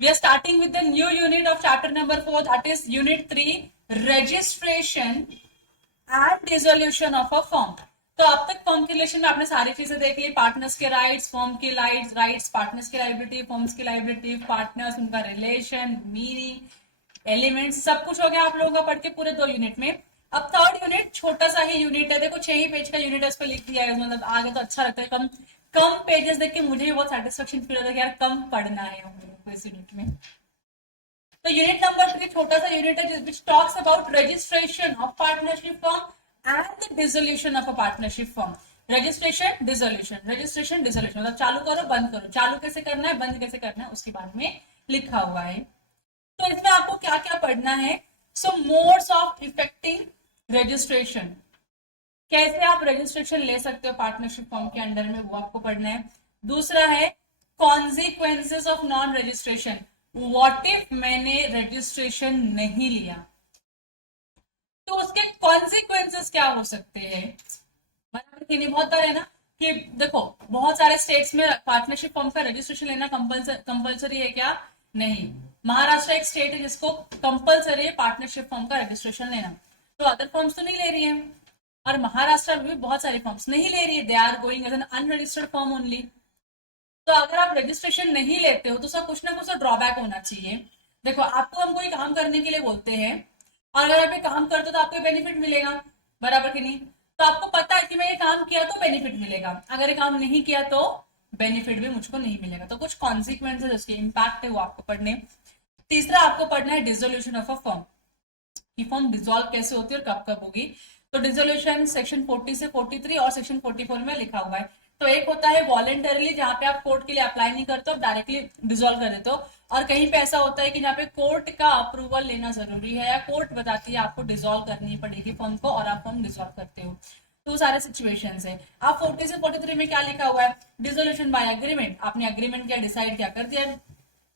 We are starting with the new unit of chapter number 4, that is unit 3, registration and dissolution of a firm. तो अब तक firm के relation में आपने सारी चीजें देख ली, पार्टनर्स के राइट्स, फर्म की राइट्स, पार्टनर्स की लाइबिलिटी, फर्म्स की लाइबिलिटी, पार्टनर्स, उनका रिलेशन, मीनिंग, एलिमेंट्स, सब कुछ हो गया आप लोगों का पढ़ के पूरे 2 यूनिट में। अब थर्ड यूनिट छोटा सा ही यूनिट है, देखो 6 ही पेज का यूनिट है, उस पर लिख दिया है, मतलब आगे तो अच्छा लगता है, कम कम पेजेस देख के मुझे भी बहुत सेटिस्फेक्शन फील होता है कि यार कम पढ़ना है हम लोगों को इस यूनिट में। तो यूनिट नंबर 3 छोटा सा यूनिट है which talks about registration of partnership firm and the dissolution of a partnership firm. Registration dissolution मतलब चालू करो बंद करो, चालू कैसे करना है बंद कैसे करना है उसके बारे में लिखा हुआ है। तो इसमें आपको क्या क्या पढ़ना है? सो मोड्स ऑफ इफेक्टिंग रजिस्ट्रेशन, कैसे आप रजिस्ट्रेशन ले सकते हो पार्टनरशिप फर्म के अंडर में, वो आपको पढ़ना है। दूसरा है consequences of non registration, what if मैंने रजिस्ट्रेशन नहीं लिया तो उसके कॉन्सिक्वेंसेस क्या हो सकते हैं। मतलब बहुत बार है ना कि देखो बहुत सारे स्टेट्स में पार्टनरशिप फर्म का रजिस्ट्रेशन लेना कंपलसरी है क्या? नहीं। महाराष्ट्र एक स्टेट है जिसको कंपलसरी है पार्टनरशिप फर्म का रजिस्ट्रेशन लेना, तो अदर फर्म्स तो नहीं ले रही है, और महाराष्ट्र में भी बहुत सारी फर्म्स नहीं ले रही है, they are going as an unregistered firm only. तो अगर आप रजिस्ट्रेशन नहीं लेते हो तो उसका कुछ ना कुछ ड्रॉबैक होना चाहिए। देखो आपको हम कोई काम करने के लिए बोलते हैं और अगर आप ये काम करते हो तो आपको बेनिफिट मिलेगा, बराबर कि नहीं? तो आपको पता है कि मैं ये काम किया तो बेनिफिट मिलेगा, अगर ये काम नहीं किया तो बेनिफिट भी मुझको नहीं मिलेगा, तो कुछ कॉन्सिक्वेंसेस उसके इम्पैक्ट है वो आपको पढ़ने। तीसरा आपको पढ़ना है डिसोल्यूशन ऑफ अ फर्म, कि फर्म डिसॉल्व कैसे होती है और कब कब होगी। तो डिसोल्यूशन सेक्शन 40 से 43 और सेक्शन 44 में लिखा हुआ है। तो एक होता है वॉलेंटरली, जहां पे आप कोर्ट के लिए अप्लाई नहीं करते हो, डायरेक्टली डिसॉल्व कर देते हो, और कहीं पे ऐसा होता है कि जहाँ पे कोर्ट का अप्रूवल लेना जरूरी है या कोर्ट बताती है आपको डिसॉल्व करनी पड़ेगी फर्म को और आप फर्म डिसॉल्व करते हो, तो सारे सिचुएशंस है। आप 40 से 43 में क्या लिखा हुआ है? डिसोल्यूशन बाय एग्रीमेंट, आपने एग्रीमेंट क्या डिसाइड क्या कर दिया।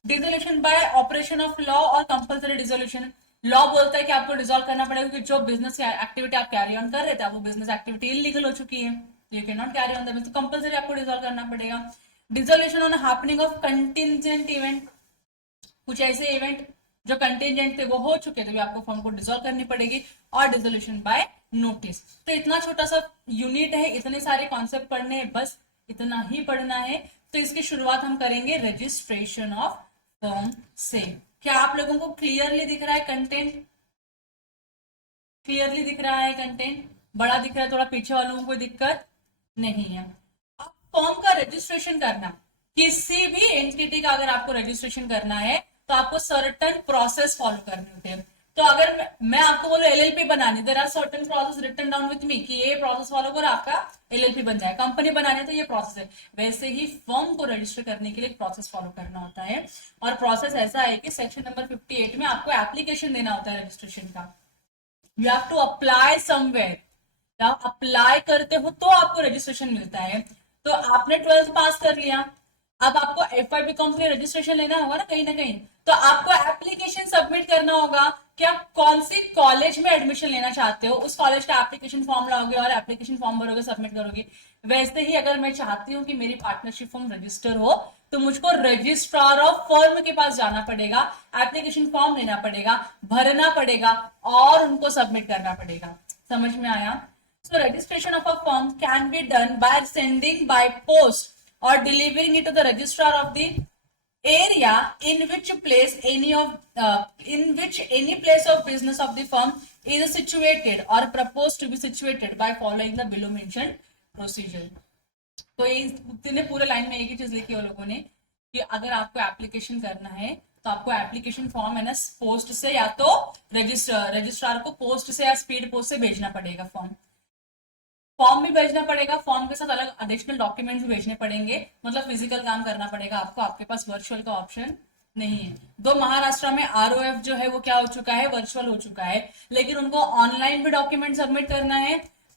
Dissolution bye operation of law और कंपल्सरी डिसोल्यूशन, लॉ बोलता है कि आपको डिसॉल्व करना पड़ेगा कि जो बिजनेस एक्टिविटी आप कैरी ऑन कर रहे थे वो बिजनेस एक्टिविटी इलीगल हो चुकी है, you can not carry on the business, तो कंपल्सरी आपको डिसॉल्व करना पड़ेगा। Dissolution on happening of contingent event, कुछ ऐसे इवेंट जो कंटिजेंट थे वो हो चुके थे, आपको फर्म को डिसॉल्व करनी पड़ेगी। और डिसोल्यूशन बाय नोटिस। तो इतना छोटा सा यूनिट है, इतने सारे कॉन्सेप्ट पढ़ने हैं, बस इतना ही पढ़ना है। तो इसकी शुरुआत हम करेंगे रजिस्ट्रेशन ऑफ फर्म से। क्या आप लोगों को क्लियरली दिख रहा है कंटेंट? क्लियरली दिख रहा है कंटेंट? बड़ा दिख रहा है? थोड़ा पीछे वालों को कोई दिक्कत नहीं है? अब फर्म का रजिस्ट्रेशन करना, किसी भी एंटिटी का अगर आपको रजिस्ट्रेशन करना है तो आपको सर्टेन प्रोसेस फॉलो करने होते हैं। तो अगर मैं आपको बोलूं एलएलपी बनानी, there are certain process written down with me कि ये प्रोसेस फॉलो करो आपका एलएलपी बन जाए। कंपनी बनानी है तो ये प्रोसेस है, वैसे ही फर्म को रजिस्टर करने के लिए प्रोसेस फॉलो करना होता है। और प्रोसेस ऐसा है कि सेक्शन नंबर 58 में आपको एप्लीकेशन देना होता है रजिस्ट्रेशन का। You have to apply somewhere, आप अप्लाई करते हो तो आपको रजिस्ट्रेशन मिलता है। तो आपने 12th पास कर लिया, अब आपको एफआई बीकॉम के लिए रजिस्ट्रेशन लेना होगा ना कहीं, तो आपको एप्लीकेशन सबमिट करना होगा कि आप कौन सी कॉलेज में एडमिशन लेना चाहते हो, उस कॉलेज का एप्लीकेशन फॉर्म लाओगे और एप्लीकेशन फॉर्म भरोगे, सबमिट करोगे। वैसे ही अगर मैं चाहती हूँ कि मेरी पार्टनरशिप फॉर्म रजिस्टर हो तो मुझको रजिस्ट्रार ऑफ फर्म के पास जाना पड़ेगा, एप्लीकेशन फॉर्म लेना पड़ेगा, भरना पड़ेगा और उनको सबमिट करना पड़ेगा। समझ में आया? So registration of a firm can be done by sending by post or delivering it to the registrar of the area in which place any place of business of the firm is situated or proposed to be situated by following the below mentioned procedure. तो ये पूरे line में एक ही चीज लिखी है लोगों ने कि अगर आपको एप्लीकेशन करना है तो आपको एप्लीकेशन फॉर्म है ना पोस्ट से या तो रजिस्ट्रार को पोस्ट से या स्पीड पोस्ट से भेजना पड़ेगा। फॉर्म भी भेजना पड़ेगा, फॉर्म के साथ अलग एडिशनल डॉक्यूमेंट्स भी भेजने पड़ेंगे, मतलब फिजिकल काम करना पड़ेगा आपको, आपके पास वर्चुअल का ऑप्शन नहीं है। दो महाराष्ट्र में आरओएफ जो है वो क्या हो चुका है, वर्चुअल हो चुका है, लेकिन उनको ऑनलाइन भी डॉक्यूमेंट सबमिट करना है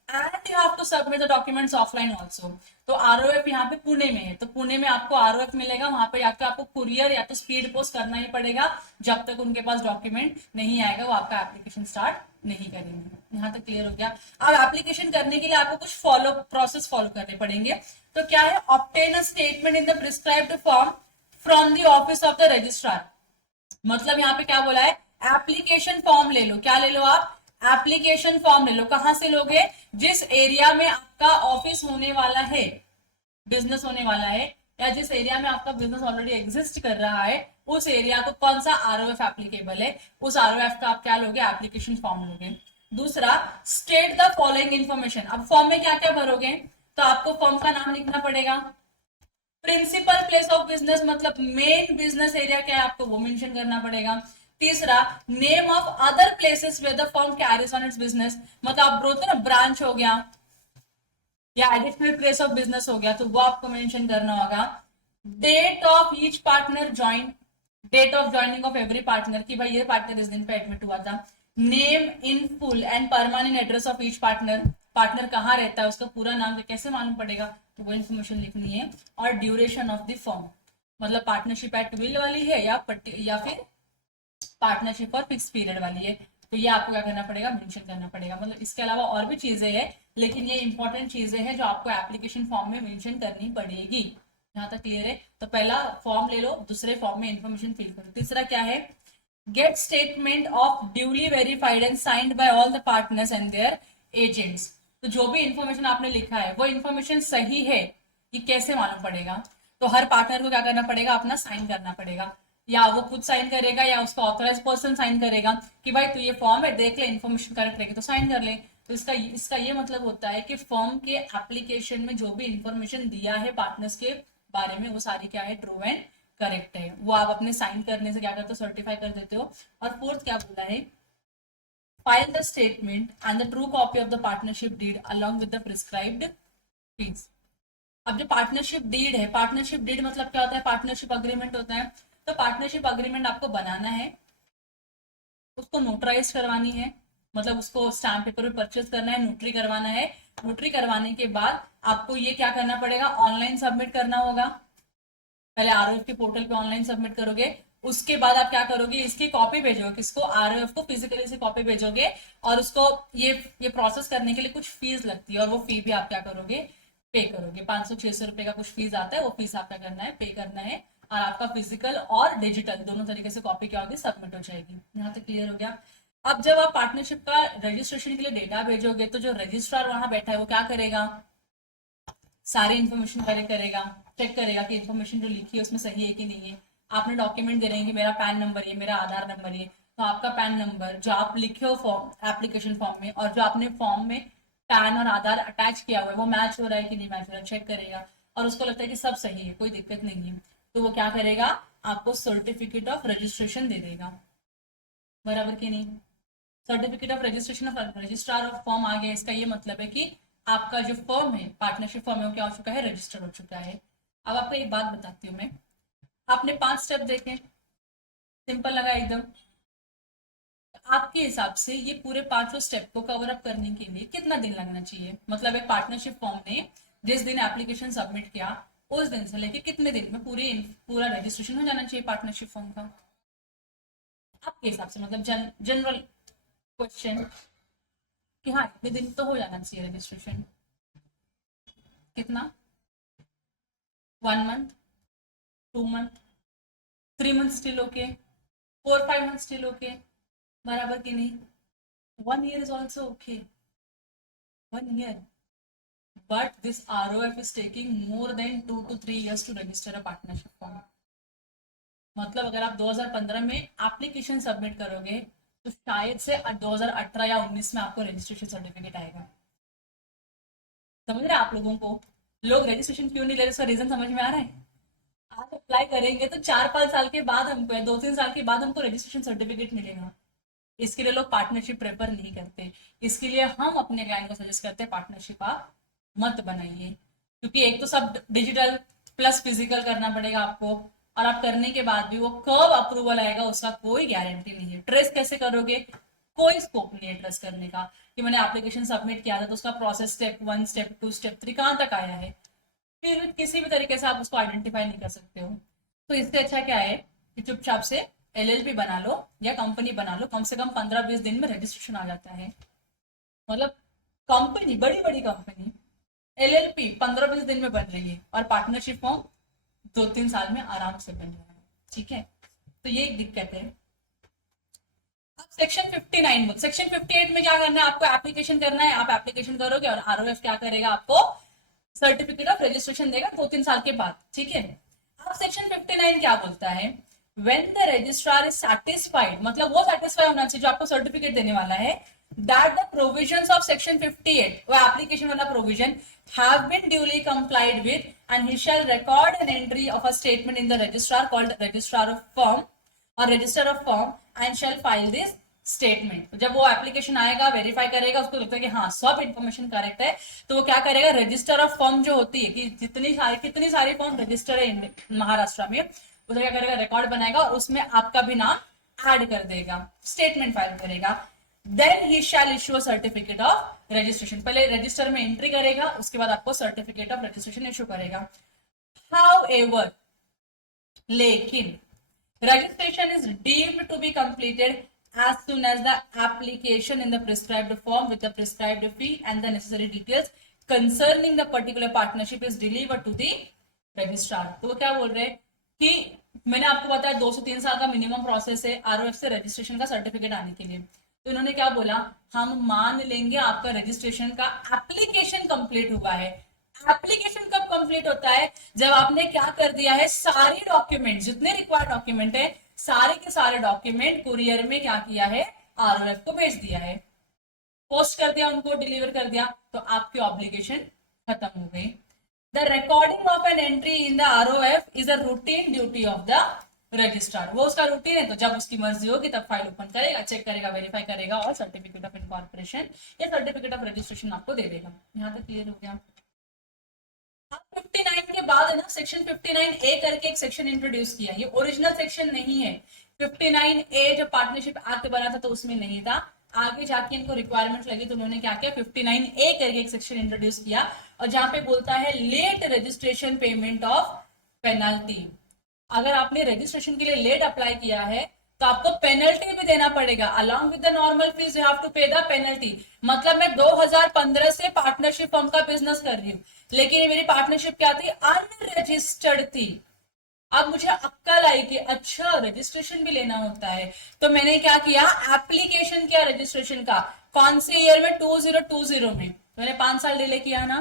and you have to submit the documents offline also. तो आरओएफ यहाँ पे पुणे में है, तो पुणे में आपको आरओएफ मिलेगा, वहां पे आपको कुरियर या तो स्पीड पोस्ट करना ही पड़ेगा, जब तक उनके पास डॉक्यूमेंट नहीं आएगा वो आपका एप्लीकेशन स्टार्ट नहीं करेंगे। यहाँ तक क्लियर हो गया? अब एप्लीकेशन करने के लिए आपको कुछ प्रोसेस फॉलो करने पड़ेंगे। तो क्या है? Obtain a statement in the prescribed form from the office of the registrar. मतलब यहाँ पे क्या बोला है, एप्लीकेशन फॉर्म ले लो। क्या ले लो आप, एप्लीकेशन फॉर्म ले लो। कहां से लोगे, जिस एरिया में आपका ऑफिस होने वाला है, बिजनेस होने वाला है, या जिस एरिया में आपका बिजनेस ऑलरेडी एग्जिस्ट कर रहा है, उस एरिया को कौन सा आरओएफ एप्लीकेबल है, उस आरओएफ का आप क्या लोगे, एप्लीकेशन फॉर्म लोगे। दूसरा, स्टेट द फॉलोइंग इन्फॉर्मेशन। अब फॉर्म में क्या क्या भरोगे, तो आपको फॉर्म का नाम लिखना पड़ेगा। प्रिंसिपल प्लेस ऑफ बिजनेस मतलब मेन बिजनेस एरिया क्या है आपको वो मेंशन करना पड़ेगा। तीसरा, name of other places where the firm carries on its business, मतलब आप बोलते हैं ना ब्रांच हो गया या एडिशनल प्लेस ऑफ बिजनेस हो गया, तो वो आपको मेंशन करना होगा। Date of each partner join, date of joining of every partner, कि भाई ये पार्टनर इस दिन पे एडमिट हुआ था। Name in full and permanent address of each partner, partner कहाँ रहता है उसका पूरा नाम तो कैसे मालूम पड़ेगा, तो वो इन्फॉर्मेशन लिखनी है। और ड्यूरेशन ऑफ द फॉर्म, मतलब पार्टनरशिप एट विल वाली है या फिर पार्टनरशिप और फिक्स पीरियड वाली है, तो ये आपको क्या करना पड़ेगा, मेंशन करना पड़ेगा। मतलब इसके अलावा और भी चीजें हैं, लेकिन ये इंपॉर्टेंट चीजें हैं जो आपको एप्लीकेशन फॉर्म में मेंशन करनी पड़ेगी। यहाँ तक क्लियर है। तो पहला फॉर्म ले लो, दूसरे फॉर्म में इंफॉर्मेशन फिल करो। तीसरा क्या है, get statement of duly verified and signed by all the partners and their agents. तो जो भी इंफॉर्मेशन आपने लिखा है वो इंफॉर्मेशन सही है, ये कैसे मालूम पड़ेगा, तो हर पार्टनर को क्या करना पड़ेगा, अपना साइन करना पड़ेगा। या वो खुद साइन करेगा या उसका ऑथराइज पर्सन साइन करेगा कि भाई तू ये फॉर्म है देख ले, इन्फॉर्मेशन करेक्ट लगे तो साइन कर ले। तो इसका इसका ये मतलब होता है कि फॉर्म के एप्लीकेशन में जो भी इंफॉर्मेशन दिया है पार्टनर्स के बारे में वो सारी क्या है, ट्रू एंड करेक्ट है। वो आप अपने साइन करने से क्या करते हो, सर्टिफाई कर देते हो। और फोर्थ क्या बोला है, file the statement and the true copy of the partnership deed along with the prescribed fees. अब जो पार्टनरशिप डीड है, पार्टनरशिप डीड मतलब क्या होता है, पार्टनरशिप अग्रीमेंट होता है। तो पार्टनरशिप अग्रीमेंट आपको बनाना है, उसको नोटराइज करवानी है, मतलब उसको स्टैम्प पेपर पे परचेज करना है, नोटरी करवाना है। नोटरी करवाने के बाद आपको ये क्या करना पड़ेगा, ऑनलाइन सबमिट करना होगा। पहले आरओएफ के पोर्टल पे ऑनलाइन सबमिट करोगे, उसके बाद आप क्या करोगे, इसकी कॉपी भेजोगे, किसको, आरओएफ को फिजिकली से कॉपी भेजोगे। और उसको ये प्रोसेस करने के लिए कुछ फीस लगती है, और वो फी भी आप क्या करोगे, पे करोगे। 500-600 रुपए का कुछ फीस आता है, वो फीस आप क्या करना है, पे करना है। और आपका फिजिकल और डिजिटल दोनों तरीके से कॉपी क्या होगी, सबमिट हो जाएगी। यहाँ तक क्लियर हो गया। अब जब आप पार्टनरशिप का रजिस्ट्रेशन के लिए डेटा भेजोगे, तो जो रजिस्ट्रार वहां बैठा है वो क्या करेगा, सारी इन्फॉर्मेशन कलेक्ट करेगा, चेक करेगा कि इन्फॉर्मेशन जो लिखी है उसमें सही है कि नहीं है। आपने डॉक्यूमेंट दे रहे हैं कि मेरा पैन नंबर है, मेरा आधार नंबर है, तो आपका पैन नंबर जो आप लिखे हो फॉर्म एप्लीकेशन फॉर्म में, और जो आपने फॉर्म में पैन और आधार अटैच किया हुआ है वो मैच हो रहा है कि नहीं मैच हो रहा है, चेक करेगा। और उसको लगता है कि सब सही है, कोई दिक्कत नहीं है, तो वो क्या करेगा, आपको सर्टिफिकेट ऑफ रजिस्ट्रेशन दे देगा। बराबर कि नहीं, certificate of registration of registrar of firm आ गया। इसका ये मतलब है कि आपका जो फर्म है, पार्टनरशिप फर्म है, वो क्या हो चुका है, रजिस्टर्ड हो चुका है। अब आपको एक बात बताती हूँ मैं, आपने 5 स्टेप देखे, सिंपल लगा एकदम। आपके हिसाब से ये पूरे 5 स्टेप को कवर अप करने के लिए कितना दिन लगना चाहिए, मतलब एक पार्टनरशिप फॉर्म ने जिस दिन एप्लीकेशन सबमिट किया उस दिन से लेके कितने दिन में पूरा रजिस्ट्रेशन हो जाना चाहिए पार्टनरशिप फॉर्म का, आपके हिसाब से, मतलब जनरल क्वेश्चन कि हाँ इतने दिन तो हो जाना चाहिए रजिस्ट्रेशन। कितना, 1 month, 2 month, 3 month still okay, 4-5 month still okay, बराबर कि नहीं। 1 year is also okay, 1 year, but this ROF is taking more than 2 to 3 years to register a partnership firm। मतलब अगर आप 2015 में एप्लीकेशन सबमिट करोगे तो शायद से 2018 या 19 में आपको रजिस्ट्रेशन सर्टिफिकेट आएगा। समझ रहे हैं आप लोगों को, लोग रजिस्ट्रेशन क्यों नहीं ले रहे, उसका रीजन समझ में आ रहा है। आप अप्लाई करेंगे तो 4-5 साल के बाद हमको, या 2-3 साल के बाद हमको रजिस्ट्रेशन सर्टिफिकेट मिलेगा। इसके लिए लोग पार्टनरशिप प्रेफर नहीं करते। इसके लिए हम अपने क्लाइंट को सजेस्ट करते हैं पार्टनरशिप आप मत बनाइए, क्योंकि एक तो सब डिजिटल प्लस फिजिकल करना पड़ेगा आपको, और आप करने के बाद भी वो कब अप्रूवल आएगा उसका कोई गारंटी नहीं है। ट्रेस कैसे करोगे, कोई स्कोप नहीं है ट्रेस करने का कि मैंने एप्लीकेशन सबमिट किया था तो उसका प्रोसेस स्टेप 1, स्टेप 2, स्टेप 3 कहाँ तक आया है, फिर किसी भी तरीके से आप उसको आइडेंटिफाई नहीं कर सकते हो। तो इससे अच्छा क्या है कि चुपचाप से एलएलपी बना लो या कंपनी बना लो, कम से कम 15-20 दिन में रजिस्ट्रेशन आ जाता है। मतलब कंपनी, बड़ी बड़ी कंपनी, एलएलपी 15-20 दिन में बन रही है, और पार्टनरशिप फॉर्म 2-3 साल में आराम से बन रहा है। ठीक है, तो ये एक दिक्कत है। सेक्शन 59 सेक्शन 58 में क्या करना है, आपको एप्लीकेशन करना है, आप एप्लीकेशन करोगे और आरओएफ क्या करेगा, आपको सर्टिफिकेट ऑफ रजिस्ट्रेशन देगा 2-3 साल के बाद, ठीक है। अब सेक्शन 59 क्या बोलता है, when the registrar is satisfied, मतलब वो सेटिस्फाई होना चाहिए जो आपको सर्टिफिकेट देने वाला है, that the provisions of section 58, वो एप्लीकेशन वाला provision, have been duly complied with, and he shall record an entry of a statement in the registrar called registrar of firm और register of form and shall file this statement. जब वो application आएगा, verify करेगा, उसको लगता है कि हाँ सब इन्फॉर्मेशन करेक्ट है, तो वो क्या करेगा, रजिस्टर ऑफ फॉर्म जो होती है कि कितनी सारी फॉर्म रजिस्टर है महाराष्ट्र में, उसे क्या करेगा, रिकॉर्ड बनाएगा और उसमें आपका भी नाम ऐड कर देगा, स्टेटमेंट फाइल करेगा। देन ही shall issue certificate of registration, पहले रजिस्टर में एंट्री करेगा, उसके बाद आपको सर्टिफिकेट ऑफ रजिस्ट्रेशन इश्यू करेगा। हाउएवर, लेकिन registration is deemed to be completed as soon as the application in the prescribed form with the prescribed fee and the necessary details concerning the particular partnership is delivered to the registrar। तो वो क्या बोल रहे हैं कि मैंने आपको बताया 2 से 3 साल का मिनिमम प्रोसेस है आरओएफ से रजिस्ट्रेशन का सर्टिफिकेट आने के लिए, तो इन्होंने क्या बोला, हम मान लेंगे आपका रजिस्ट्रेशन का एप्लीकेशन कंप्लीट हुआ है। एप्लीकेशन कब कंप्लीट होता है, जब आपने क्या कर दिया है, सारे डॉक्यूमेंट, जितने रिक्वायर्ड डॉक्यूमेंट है, सारे के सारे डॉक्यूमेंट कुरियर में क्या किया है, आरओएफ को भेज दिया है, पोस्ट कर दिया, उनको डिलीवर कर दिया, तो आपकी ऑब्लिगेशन खत्म हो गई। The recording of an entry in the आरओएफ is a routine duty of the registrar, वो उसका रूटीन है, तो जब उसकी मर्जी होगी तब फाइल ओपन करेगा, चेक करेगा, वेरीफाई करेगा और सर्टिफिकेट ऑफ इनकॉर्पोरेशन या सर्टिफिकेट ऑफ रजिस्ट्रेशन आपको दे देगा। यहाँ तक क्लियर हो गया। 59 के बाद है ना, सेक्शन 59A करके एक सेक्शन इंट्रोड्यूस किया, ये ओरिजिनल सेक्शन नहीं है। 59A जब पार्टनरशिप एक्ट बना था तो उसमें नहीं था, आगे जाके इनको रिक्वायरमेंट लगी तो उन्होंने क्या किया, 59A करके एक सेक्शन इंट्रोड्यूस किया, और जहां पे बोलता है late registration payment of penalty. अगर आपने रजिस्ट्रेशन के लिए लेट अप्लाई किया है तो आपको पेनल्टी भी देना पड़ेगा, along with the normal fees you have to pay the penalty. मतलब मैं 2015 से पार्टनरशिप फर्म का बिजनेस कर रही हूँ, लेकिन मेरी पार्टनरशिप क्या थी, अनरजिस्टर्ड थी। अब मुझे अक्कल आई कि अच्छा रजिस्ट्रेशन भी लेना होता है, तो मैंने क्या किया, एप्लीकेशन किया रजिस्ट्रेशन का, कौन से ईयर में, 2020 में। तो मैंने 5 साल डिले किया ना,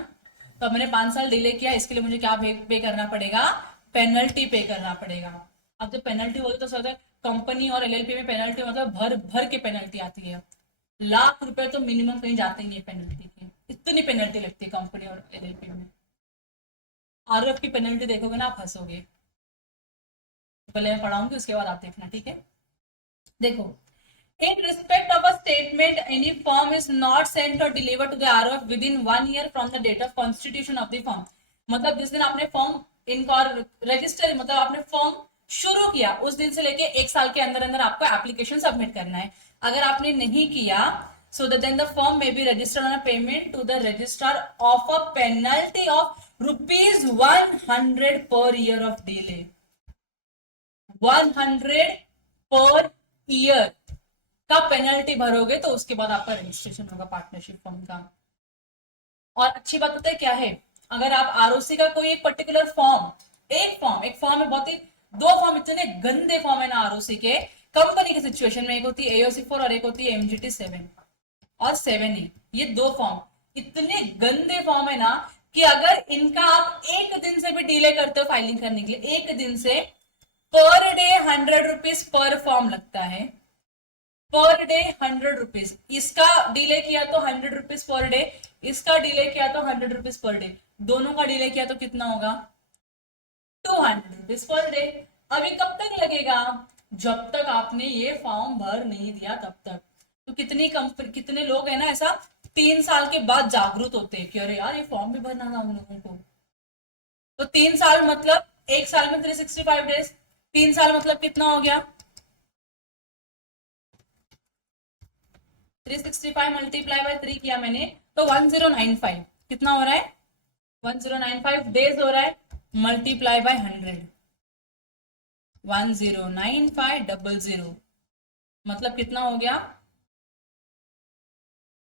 तो मैंने 5 साल डिले किया, इसके लिए मुझे क्या पे करना पड़ेगा, पेनल्टी पे करना पड़ेगा। अब जब पेनल्टी होगी तो सर कंपनी और एलएलपी में पेनल्टी मतलब भर भर के पेनल्टी आती है, लाख रुपए तो मिनिमम कहीं जाते ही है पेनल्टी की, इतनी पेनल्टी लगती है कंपनी और एलएलपी में। आरओएफ की पेनल्टी देखोगे ना आप हंसोगे, पहले मैं पढ़ाऊंगी उसके बाद आप देखना, ठीक है। देखो, in respect of a statement any firm is not sent or delivered to the ROF within 1 year from the date of constitution of the firm, मतलब जिस दिन आपने फॉर्म रजिस्टर, मतलब आपने फॉर्म शुरू किया उस दिन से लेके 1 साल के अंदर अंदर आपको एप्लीकेशन सबमिट करना है। अगर आपने नहीं किया, so that then the firm may be registered on a payment to the registrar of a penalty of ₹100 per year of delay, 100 per year का पेनल्टी भरोगे तो उसके बाद आपका रजिस्ट्रेशन होगा पार्टनरशिप फर्म का। और अच्छी बात पता है क्या है, अगर आप आरओसी का कोई एक पर्टिकुलर फॉर्म, एक फॉर्म है, बहुत ही 2 फॉर्म इतने गंदे फॉर्म है ना आरओसी के, कंपनी के सिचुएशन में एक होती है AOC4 और एक होती है MGT 7 और 7E, ये 2 फॉर्म इतने गंदे फॉर्म है ना कि अगर इनका आप 1 दिन से भी डिले करते हो फाइलिंग करने के लिए, 1 दिन से, per day 100 rupees per form लगता है, पर डे 100 रुपीज, इसका डिले किया तो 100 रुपीज पर डे, इसका डिले किया तो 100 रुपीज पर डे, दोनों का डिले किया तो कितना होगा, 200 रुपीज पर डे। अभी कब तक लगेगा, जब तक आपने ये फॉर्म भर नहीं दिया तब तक। तो कितने लोग है ना ऐसा 3 साल के बाद जागरूक होते हैं कि अरे यार ये फॉर्म भी भरना था हम लोगों को। तो 3 साल मतलब 1 साल में 365 डेज, 3 साल मतलब कितना हो गया, 365 मल्टीप्लाई बाय 3 किया मैंने तो 1095, कितना हो रहा है, 1095 डेज हो रहा है, मल्टीप्लाई बाय 100, 109500 मतलब कितना हो गया,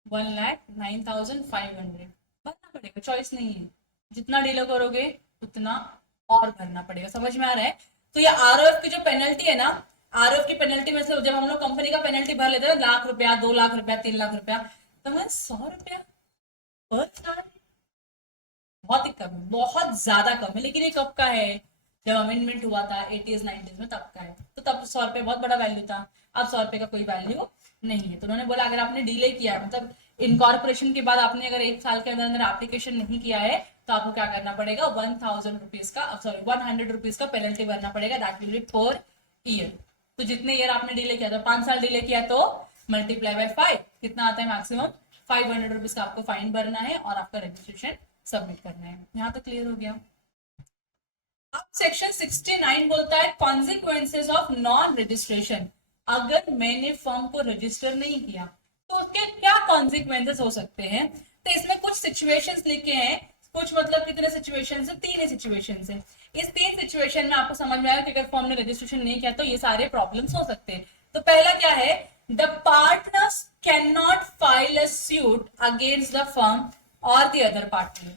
1,09,500 भरना पड़ेगा, चॉइस नहीं है, जितना डिले करोगे उतना और भरना पड़ेगा। समझ में आ रहा है। तो ये आरओएफ की जो पेनल्टी है ना, आरओएफ की पेनल्टी में से जब हम लोग कंपनी का पेनल्टी भर लेते हैं 1,00,000 रुपया, 2,00,000 रुपया, 3,00,000 रुपया, तो मैं 100 रुपया पर साल, बहुत ही कम है, बहुत ज्यादा कम है। लेकिन ये कब का है? जब अमेंडमेंट हुआ था 80s 90s में, तब का है। तो तब 100 रुपये बहुत बड़ा वैल्यू था, अब 100 रुपये का कोई वैल्यू नहीं है। तो उन्होंने बोला अगर आपने डिले किया है, मतलब इनकॉर्पोरेशन के बाद आपने अगर 1 साल के अंदर अंदर एप्लीकेशन नहीं किया है, तो आपको क्या करना पड़ेगा, 1,000 रुपीज का, सॉरी 100 रुपीज का पेनल्टी भरना पड़ेगा। That will be per year. तो जितने ईयर आपने डिले किया, तो 5 साल डिले किया तो मल्टीप्लाई बाय 5, कितना आता है मैक्सिमम, 500 रुपीज का आपको फाइन भरना है और आपका रजिस्ट्रेशन सबमिट करना है। यहाँ तो क्लियर हो गया। अब सेक्शन 69 बोलता है कॉन्सिक्वेंसेज ऑफ नॉन रजिस्ट्रेशन। अगर मैंने फॉर्म को रजिस्टर नहीं किया तो उसके क्या कॉन्सिक्वेंसेज हो सकते हैं। तो इसमें कुछ सिचुएशंस लिखे हैं, कुछ मतलब कितने सिचुएशंस है, 3 सिचुएशंस है। इस 3 सिचुएशन में आपको समझ में आएगा कि अगर फॉर्म ने रजिस्ट्रेशन नहीं किया तो ये सारे प्रॉब्लम्स हो सकते हैं। तो पहला क्या है, the partners can not file a suit against the firm और द अदर पार्टनर।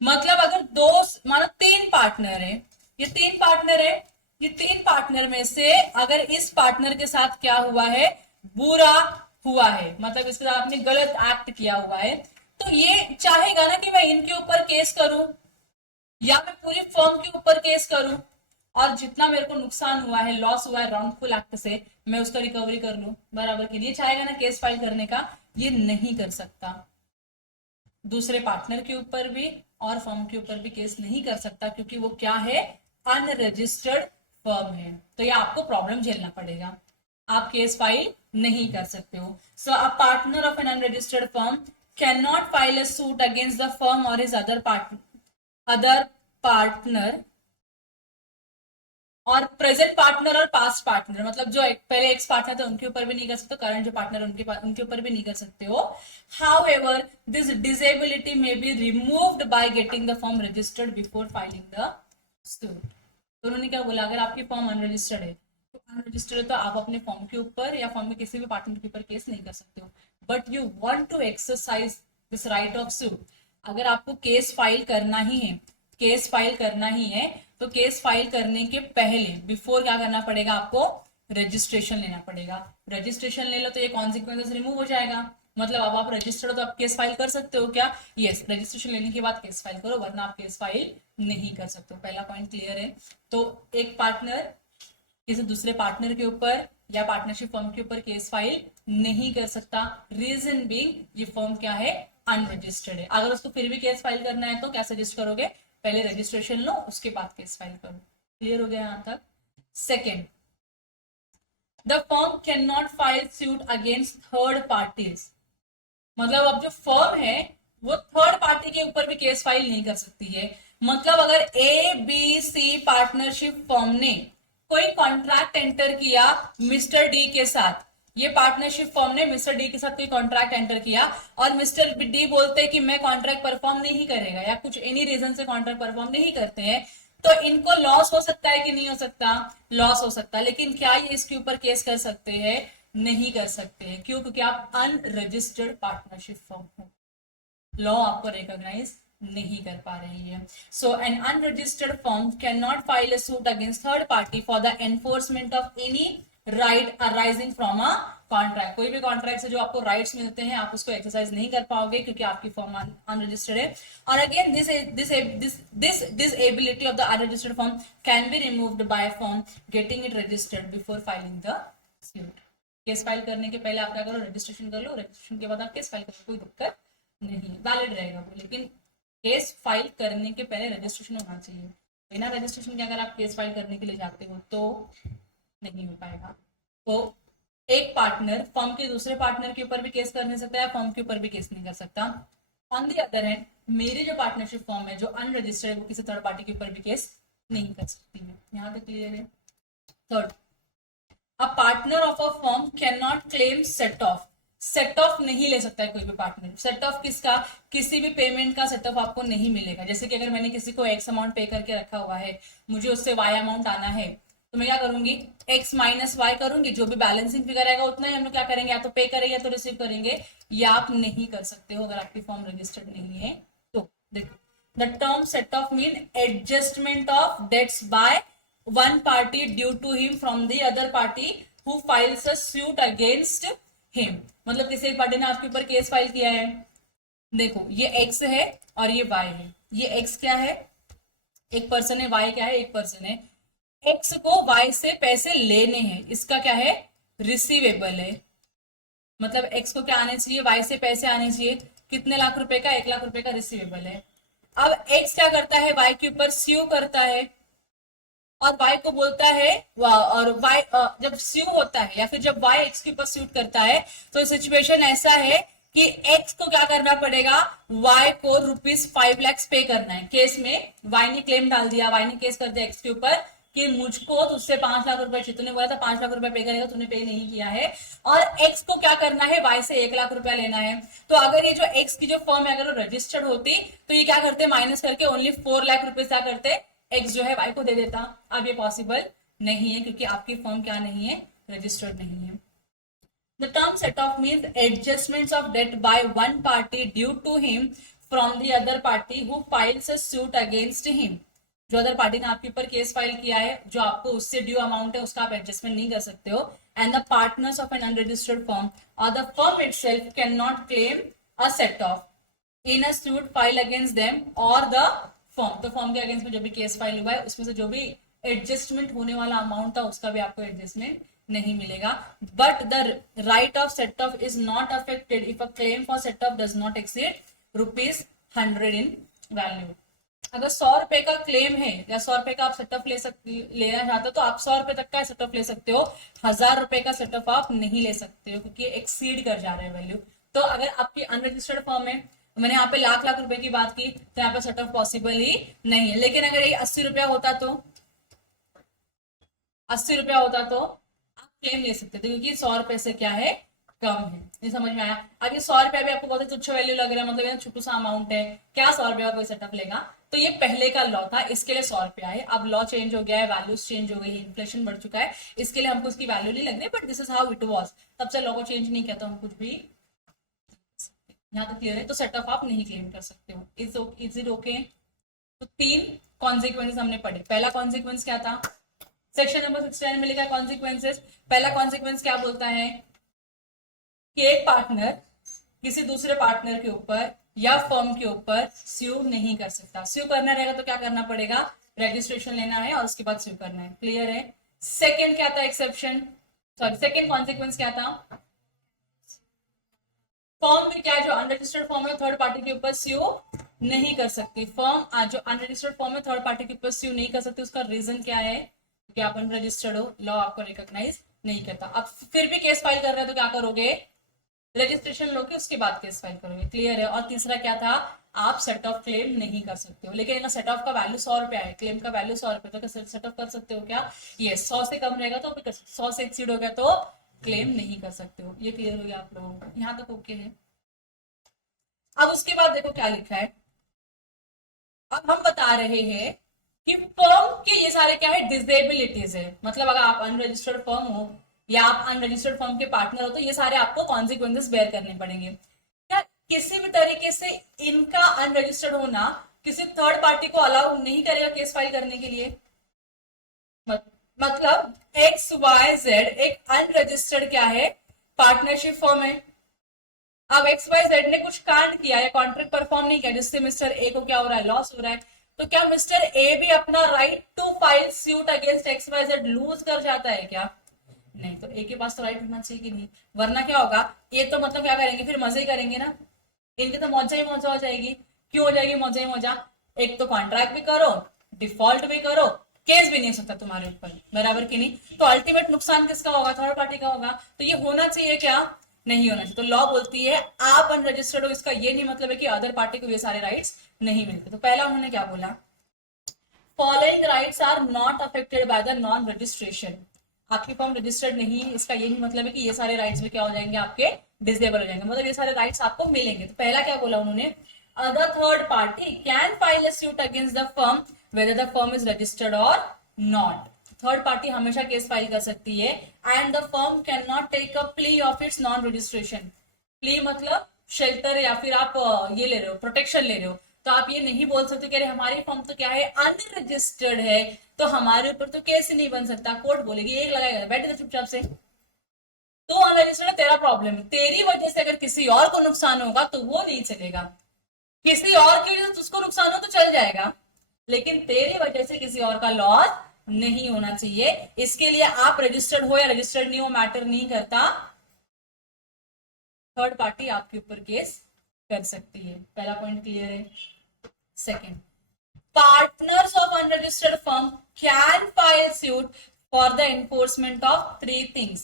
मतलब अगर दो, मानो 3 पार्टनर है, ये 3 पार्टनर है, ये 3 पार्टनर में से अगर इस पार्टनर के साथ क्या हुआ है, बुरा हुआ है, मतलब इसके साथ आपने गलत एक्ट किया हुआ है, तो ये चाहेगा ना कि मैं इनके ऊपर केस करूं या मैं पूरी फर्म के ऊपर केस करूं, और जितना मेरे को नुकसान हुआ है, लॉस हुआ है रॉन्गफुल एक्ट से, मैं उसका रिकवरी कर लूं बराबर के लिए। चाहेगा ना केस फाइल करने का, ये नहीं कर सकता। दूसरे पार्टनर के ऊपर भी और फर्म के ऊपर भी केस नहीं कर सकता, क्योंकि वो क्या है, अनरजिस्टर्ड फर्म है। तो ये आपको प्रॉब्लम झेलना पड़ेगा, आप केस फाइल नहीं कर सकते हो। So a partner of an unregistered firm can not file a suit against the firm और हिज अदर पार्टनर और प्रेजेंट पार्टनर और पास्ट पार्टनर, मतलब जो पहले एक्स पार्टनर थे उनके ऊपर भी नहीं कर सकते, करंट जो पार्टनर उनके ऊपर भी नहीं कर सकते हो। However this disability may be removed by getting the form registered before filing the suit. तो उन्होंने क्या बोला, अगर आपकी फॉर्म अनरजिस्टर्ड है, तो अनरजिस्टर्ड है तो आप अपने फॉर्म के ऊपर या फॉर्म में किसी भी पार्टनर के ऊपर केस नहीं कर सकते हो। But you want to exercise this right of suit. अगर आपको केस फाइल करना ही है, केस फाइल करना ही है, तो केस फाइल करने के पहले बिफोर क्या करना पड़ेगा, आपको रजिस्ट्रेशन लेना पड़ेगा। रजिस्ट्रेशन ले लो तो ये कॉन्सिक्वेंसेस रिमूव हो जाएगा। मतलब अब आप रजिस्टर्ड हो तो आप केस फाइल कर सकते हो क्या, यस, रजिस्ट्रेशन लेने के बाद केस फाइल करो, वरना आप केस फाइल नहीं कर सकते हो। पहला पॉइंट क्लियर है। तो एक पार्टनर किसी दूसरे पार्टनर के ऊपर या पार्टनरशिप फर्म के ऊपर केस फाइल नहीं कर सकता। रीजन बीइंग ये फर्म क्या है, अनरजिस्टर्ड है। अगर उसको फिर भी केस फाइल करना है तो क्या सजेस्ट करोगे, पहले रजिस्ट्रेशन लो उसके बाद केस फाइल करो। क्लियर हो गया यहां तक। Second, the firm can not file suit against third parties. मतलब अब जो फर्म है वो थर्ड पार्टी के ऊपर भी केस फाइल नहीं कर सकती है। मतलब अगर A B C partnership firm ने कोई कॉन्ट्रैक्ट एंटर किया मिस्टर डी के साथ, ये पार्टनरशिप फर्म ने मिस्टर डी के साथ कोई कॉन्ट्रैक्ट एंटर किया और मिस्टर डी बोलते हैं कि मैं कॉन्ट्रैक्ट परफॉर्म नहीं करेगा, या कुछ एनी रीजन से कॉन्ट्रैक्ट परफॉर्म नहीं करते हैं, तो इनको लॉस हो सकता है कि नहीं हो सकता, लॉस हो सकता है। लेकिन क्या ये इसके ऊपर केस कर सकते हैं, नहीं कर सकते हैं। क्यों, क्योंकि आप अनरजिस्टर्ड पार्टनरशिप फर्म हो, लॉ आपको रिकॉग्नाइज नहीं कर पा रही है। So an unregistered firm can not file a suit against third party for the enforcement of any right arising from a contract. कोई भी कॉन्ट्रैक्ट से जो आपको राइट्स मिलते हैं आप उसको एक्सरसाइज नहीं कर पाओगे, क्योंकि आपकी फर्म अनरजिस्टर्ड है। और again this disability of the unregistered firm can be removed by firm getting it registered before filing the suit. Case file करने के पहले आप क्या करो, रजिस्ट्रेशन कर लो, रजिस्ट्रेशन के बाद आप केस फाइल करो, कोई दिक्कत नहीं, वैलिड रहेगा वो। लेकिन केस फाइल करने के पहले रजिस्ट्रेशन होना चाहिए। बिना रजिस्ट्रेशन के अगर आप केस फाइल करने के लिए जाते हो तो नहीं हो पाएगा। तो एक पार्टनर फर्म के दूसरे पार्टनर के ऊपर भी केस कर नहीं सकता है, फर्म के ऊपर भी केस नहीं कर सकता। ऑन द अदर हैंड मेरी जो पार्टनरशिप फर्म है जो अनरजिस्टर्ड है, वो किसी थर्ड पार्टी के ऊपर भी केस नहीं कर सकती है। यहाँ तक क्लियर है। Third, a partner of a firm can not claim set of. Set of नहीं ले सकता है कोई भी पार्टनर। सेट ऑफ किसका, किसी भी पेमेंट का सेट ऑफ आपको नहीं मिलेगा। जैसे कि अगर मैंने किसी को एक्स अमाउंट पे करके रखा हुआ है, मुझे उससे वाई अमाउंट आना है, तो मैं क्या करूंगी, एक्स माइनस वाई करूंगी, जो भी बैलेंसिंग फिगर आएगा उतना ही हम लोग क्या करेंगे, या तो पे करेंगे या तो रिसीव करेंगे। या आप नहीं कर सकते हो अगर आपकी फॉर्म रजिस्टर्ड नहीं है तो। देखो, the term set of mean adjustment of debts by one party due to him from the other party who files a suit against him। मतलब किसी एक पार्टी ने आपके ऊपर केस फाइल किया है। देखो ये x है और ये y है। ये x क्या है, एक पर्सन है, y क्या है, एक पर्सन है। x को y से पैसे लेने हैं, इसका क्या है, रिसीवेबल है। मतलब x को क्या आने चाहिए, y से पैसे आने चाहिए। कितने लाख रुपए का, 1 लाख रुपए का रिसीवेबल है। अब x क्या करता है, y के ऊपर स्यू करता है और y को बोलता है, और y जब स्यू होता है या फिर जब y x के ऊपर स्यूट करता है तो सिचुएशन ऐसा है कि x को क्या करना पड़ेगा, y को ₹5 लाख पे करना है। केस में y ने क्लेम डाल दिया, y ने केस कर दिया x के ऊपर कि मुझको तुझसे 5 लाख रुपए, तूने बोला था 5 लाख रुपए पे करेगा, तूने पे नहीं किया है, और x को क्या करना है, y से 1 लाख रुपया लेना है। तो अगर ये जो x की जो फर्म है अगर वो रजिस्टर्ड होती तो ये क्या करते, माइनस करके ओनली 4 लाख रुपए क्या करते, x जो है y को दे देता। अब ये पॉसिबल नहीं है क्योंकि आपकी फर्म क्या नहीं है, रजिस्टर्ड नहीं है। The term set off means adjustments of debt by one party due to him from the other party who files a suit against him। जो अदर पार्टी ने आपके ऊपर केस फाइल किया है, जो आपको उससे ड्यू अमाउंट है उसका आप एडजस्टमेंट नहीं कर सकते हो। And the partners of an unregistered firm और the firm itself can not claim a set off in a suit filed against them और द फर्म। तो फर्म के अगेंस्ट में जो भी केस फाइल हुआ है उसमें से जो भी एडजस्टमेंट होने वाला अमाउंट था उसका भी आपको एडजस्टमेंट नहीं मिलेगा। But the right of set of is not affected if a claim for set of does not exceed ₹100 in value. अगर 100 रुपए का क्लेम है या 100 रुपए का आप सेटअप लेना चाहते हो तो आप 100 रुपए तक का सेटअप ले सकते हो। 1000 रुपए का सेटअप आप नहीं ले सकते हो क्योंकि एक्सीड कर जा रहा है वैल्यू। तो अगर आपकी अनरजिस्टर्ड फर्म है, मैंने यहाँ पे लाख लाख रुपए की बात की, तो यहाँ पे सेटअप पॉसिबल ही नहीं है। लेकिन अगर ये 80 रुपया होता तो 80 रुपया होता तो आप क्लेम ले सकते थे क्योंकि 100 रुपए से क्या है, कम है। ये समझ में आया। अब ये 100 रुपया भी आपको बहुत तुच्छ वैल्यू लग रहा है, मतलब ये छोटू सा अमाउंट है, क्या 100 रुपया का कोई सेटअप लेगा। तो ये पहले का लॉ था, इसके लिए 100 रुपया है। अब लॉ चेंज हो गया है, वैल्यूज चेंज हो गई है, इन्फ्लेशन बढ़ चुका है, इसके लिए हमको इसकी वैल्यू नहीं लग रही, but this is how it was. तब से लॉ को चेंज नहीं किया तो हम कुछ भी, यहाँ तक क्लियर है। तो सेटअप आप नहीं क्लेम कर सकते हो। Is it okay. तो 3 कॉन्सिक्वेंसेस हमने पढ़े। पहला कॉन्सिक्वेंस क्या था, सेक्शन नंबर 69 में लिखा कॉन्सिक्वेंसेस। पहला कॉन्सिक्वेंस क्या बोलता है कि एक पार्टनर किसी दूसरे पार्टनर के ऊपर या फर्म के ऊपर स्यू नहीं कर सकता। स्यू करना रहेगा तो क्या करना पड़ेगा, रजिस्ट्रेशन लेना है और उसके बाद स्यू करना है। क्लियर है। सेकेंड क्या था, एक्सेप्शन, सॉरी सेकेंड कॉन्सिक्वेंस क्या था, फर्म में क्या, जो अनरजिस्टर्ड फर्म है थर्ड पार्टी के ऊपर स्यू नहीं कर सकती। फर्म जो अनरजिस्टर्ड फर्म है थर्ड पार्टी के ऊपर स्यू नहीं कर सकती, उसका रीजन क्या है, क्योंकि आप अनरजिस्टर्ड हो, लॉ आपको रिकॉग्नाइज नहीं करता। अब फिर भी केस फाइल कर रहे हो तो क्या करोगे, रजिस्ट्रेशन लोगे उसके बाद केस फाइल करोगे। क्लियर है। और तीसरा क्या था, आप सेट ऑफ क्लेम नहीं कर सकते हो। लेकिन सेट ऑफ का वैल्यू 100 रुपया है, क्लेम का वैल्यू 100 रुपये, तो सेट ऑफ कर सकते हो क्या, ये 100 से कम रहेगा तो 100 से एक्सीड हो गया तो क्लेम नहीं कर सकते हो। ये क्लियर हो गया आप लोगों को, यहाँ तक ओके है। अब उसके बाद देखो क्या लिखा है। अब हम बता रहे हैं कि फर्म के ये सारे क्या है, डिसेबिलिटीज है। मतलब अगर आप अनरजिस्टर्ड फर्म हो या आप अनरजिस्टर्ड फर्म के पार्टनर हो तो ये सारे आपको कॉन्सिक्वेंसेस बेयर करने पड़ेंगे। क्या किसी भी तरीके से इनका अनरजिस्टर्ड होना किसी थर्ड पार्टी को अलाउ नहीं करेगा केस फाइल करने के लिए। मतलब XYZ एक अनरजिस्टर्ड क्या है, पार्टनरशिप फर्म है। अब XYZ ने कुछ कांड किया या कॉन्ट्रैक्ट परफॉर्म नहीं किया जिससे मिस्टर ए को क्या हो रहा है, लॉस हो रहा है, तो क्या मिस्टर ए भी अपना right to file suit against XYZ lose कर जाता है क्या? नहीं। तो ए के पास तो राइट होना चाहिए कि नहीं, वरना क्या होगा, ये तो मतलब क्या करेंगे, फिर मजे ही करेंगे ना, इनकी तो मौजा ही मौजा हो जाएगी। क्यों हो जाएगी मौजा ही मौजा, एक तो कॉन्ट्रैक्ट भी करो, डिफॉल्ट भी करो, केस भी नहीं हो सकता तुम्हारे ऊपर, बराबर की नहीं। तो अल्टीमेट नुकसान किसका होगा, थर्ड पार्टी का होगा। तो ये होना चाहिए क्या, नहीं होना चाहिए। तो लॉ बोलती है आप अनरजिस्टर्ड हो, इसका ये नहीं मतलब है कि अदर पार्टी को ये सारे राइट्स नहीं मिलते। तो पहला उन्होंने क्या बोला, following rights are not affected by the non registration. आपकी फॉर्म रजिस्टर्ड नहीं, इसका ये नहीं मतलब है कि ये सारे राइट्स भी क्या हो जाएंगे, आपके डिसेबल हो जाएंगे, मतलब ये सारे राइट्स आपको मिलेंगे। तो पहला क्या बोला उन्होंने, other third party can file a suit against the firm whether the firm is registered और नॉट। थर्ड पार्टी हमेशा केस फाइल कर सकती है। And the firm can not take a plea of its non registration. Plea मतलब shelter या फिर आप ये ले रहे हो, प्रोटेक्शन ले रहे हो, तो आप ये नहीं बोल सकते कि अरे हमारी फर्म तो क्या है, अनरजिस्टर्ड है, तो हमारे ऊपर तो केस ही नहीं बन सकता, कोर्ट बोलेगी एक लगाएगा, बैठ जा चुपचाप से। तो अनरजिस्टर्ड तेरा प्रॉब्लम है, तेरी वजह से अगर किसी और को नुकसान होगा तो वो नहीं चलेगा। किसी और की वजह से उसको नुकसान हो तो चल जाएगा, लेकिन तेरी वजह से किसी और का लॉस नहीं होना चाहिए। इसके लिए आप रजिस्टर्ड हो या रजिस्टर्ड नहीं हो मैटर नहीं करता, थर्ड पार्टी आपके ऊपर केस कर सकती है। पहला पॉइंट क्लियर है। Second, partners of unregistered firm can file suit for the enforcement of three things।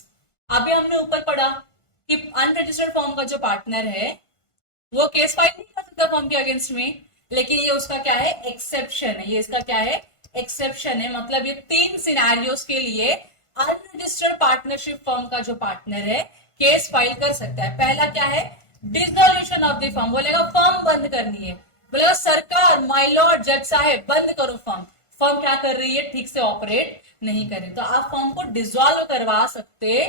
अभी हमने ऊपर पढ़ा कि अनरजिस्टर्ड फर्म का जो पार्टनर है वो केस फाइल नहीं कर सकता फर्म के अगेंस्ट में, लेकिन ये उसका क्या है, एक्सेप्शन है। ये इसका क्या है, एक्सेप्शन है। मतलब ये तीन सिनेरियोस के लिए अनरजिस्टर्ड पार्टनरशिप फर्म का जो पार्टनर है केस फाइल कर सकता है। पहला क्या है, डिसोल्यूशन ऑफ द फर्म, बोलेगा फर्म बंद करनी है, बोलेगा सरकार माय लॉर्ड जज साहब बंद करो फर्म, फर्म क्या कर रही है, ठीक से ऑपरेट नहीं कर रही, तो आप फर्म को डिसॉल्व करवा सकते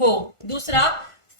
हो। दूसरा,